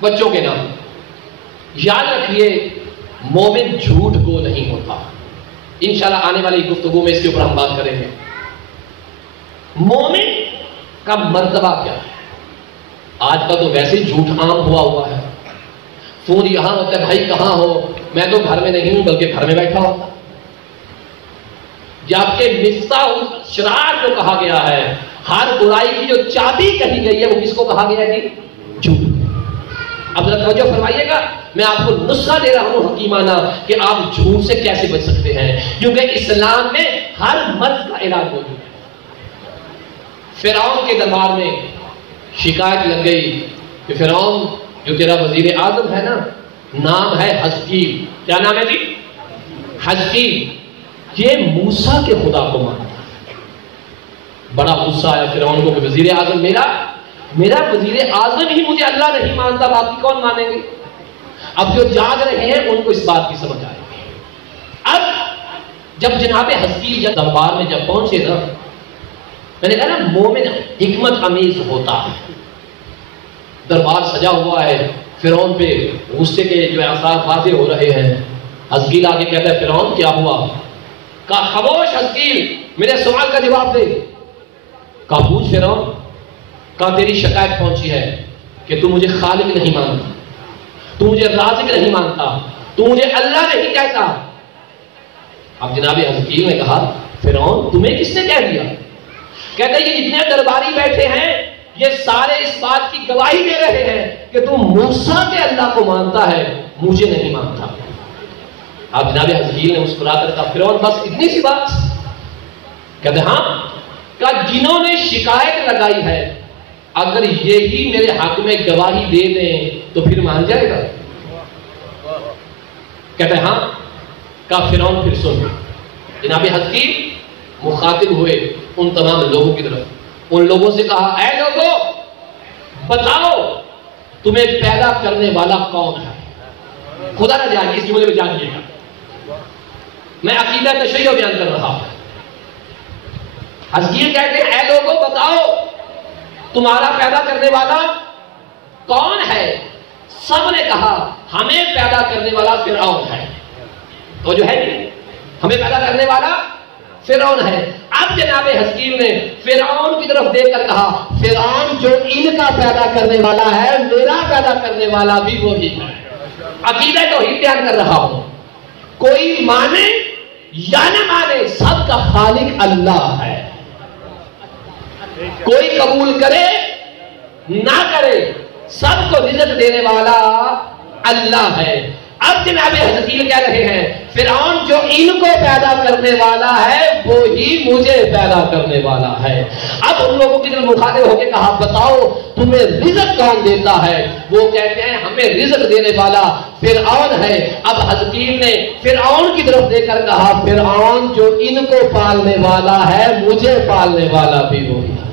بچوں کے نام. یاد رکھیے مومن جھوٹ گو نہیں ہوتا. انشاءاللہ آنے والی گفتگو میں اس کے اوپر ہم بات کریں گے. مومن کا مرتبہ کیا ہے؟ آج کل تو ویسے جھوٹ عام ہوا ہے. فون یہاں ہوتا ہے، بھائی کہاں ہو؟ میں تو گھر میں نہیں ہوں بلکہ گھر میں بیٹھا ہوتا. جبکہ مفتاح الشرار جو کہا گیا ہے، ہر برائی کی جو چابی کہی گئی ہے، وہ کس کو کہا گیا ہے؟ جھوٹ. اب ذرا توجہ فرمائیے گا، میں آپ کو نسخہ دے رہا ہوں حکیمانہ کہ آپ جھوٹ سے کیسے بچ سکتے ہیں، کیونکہ اسلام میں ہر مرض کا علاج موجود ہے. فرعون کے دربار میں شکایت لگ گئی کہ فرعون جو تیرا وزیر اعظم ہے نا، نام ہے حزقیل. کیا نام ہے جی؟ حزقیل. یہ موسیٰ کے خدا کو مانتا ہے. بڑا غصہ آیا فرعون کو کہ وزیر اعظم میرا وزیر اعظم ہی مجھے اللہ نہیں مانتا، باقی کون مانیں گے؟ اب جو جاگ رہے ہیں ان کو اس بات کی سمجھ آئے گی. اب جب جناب حزقیل جب دربار میں جب پہنچے نا، میں نے کہا نا مومن حکمت امیز ہوتا ہے. دربار سجا ہوا ہے، فرعون پہ غصے کے جو آثار واضح ہو رہے ہیں. حزقیل آگے کہتا ہے فرعون کیا ہوا؟ کہا خاموش حزقیل، میرے سوال کا جواب دے. کہا پوچھ فرعون. کہا تیری شکایت پہنچی ہے کہ تو مجھے خالق نہیں مانتا، تو مجھے رازق نہیں مانتا، تو مجھے اللہ نہیں کہتا. اب جناب حزقیل نے کہا فرعون تمہیں کس نے کہہ دیا؟ کہتا ہے یہ جتنے درباری بیٹھے ہیں یہ سارے اس بات کی گواہی دے رہے ہیں کہ تم موسیٰ کے اللہ کو مانتا ہے، مجھے نہیں مانتا. اب جناب حزقیل نے مسکرا کر کہا فرعون بس اتنی سی بات؟ کہتے ہاں. کہا جنہوں نے شکایت لگائی ہے اگر یہی میرے حق میں گواہی دے دیں تو پھر مان جائے گا؟ کہتے ہیں ہاں. کہا فرعون پھر سن. جناب حزقیل مخاطب ہوئے ان تمام لوگوں کی طرف، ان لوگوں سے کہا اے لوگوں بتاؤ تمہیں پیدا کرنے والا کون ہے؟ خدا نہ جانیے، اس جملے میں جانیے گا، میں عقیدہ تشیع بیان کر رہا ہوں. حزقیل کہتے ہیں اے لوگوں بتاؤ تمہارا پیدا کرنے والا کون ہے؟ سب نے کہا ہمیں پیدا کرنے والا فرعون ہے. تو جو ہے ہمیں پیدا کرنے والا فرعون ہے. اب جناب حزقیل نے فرعون کی طرف دیکھ کر کہا فرعون جو ان کا پیدا کرنے والا ہے میرا پیدا کرنے والا بھی وہی ہے. عقیدہ توحید بیان کر رہا ہوں. کوئی مانے یا نہ مانے سب کا خالق اللہ ہے. کوئی قبول کرے نہ کرے سب کو رزق دینے والا اللہ ہے. اب جناب حزقیل کہہ رہے ہیں فرعون جو ان کو پیدا کرنے والا ہے وہی مجھے پیدا کرنے والا ہے. اب ان لوگوں کی طرف مخاطب ہو کے کہا بتاؤ تمہیں رزق کون دیتا ہے؟ وہ کہتے ہیں ہمیں رزق دینے والا فرعون ہے. اب حزقیل نے فرعون کی طرف دیکھ کر کہا فرعون جو ان کو پالنے والا ہے مجھے پالنے والا بھی وہی ہے.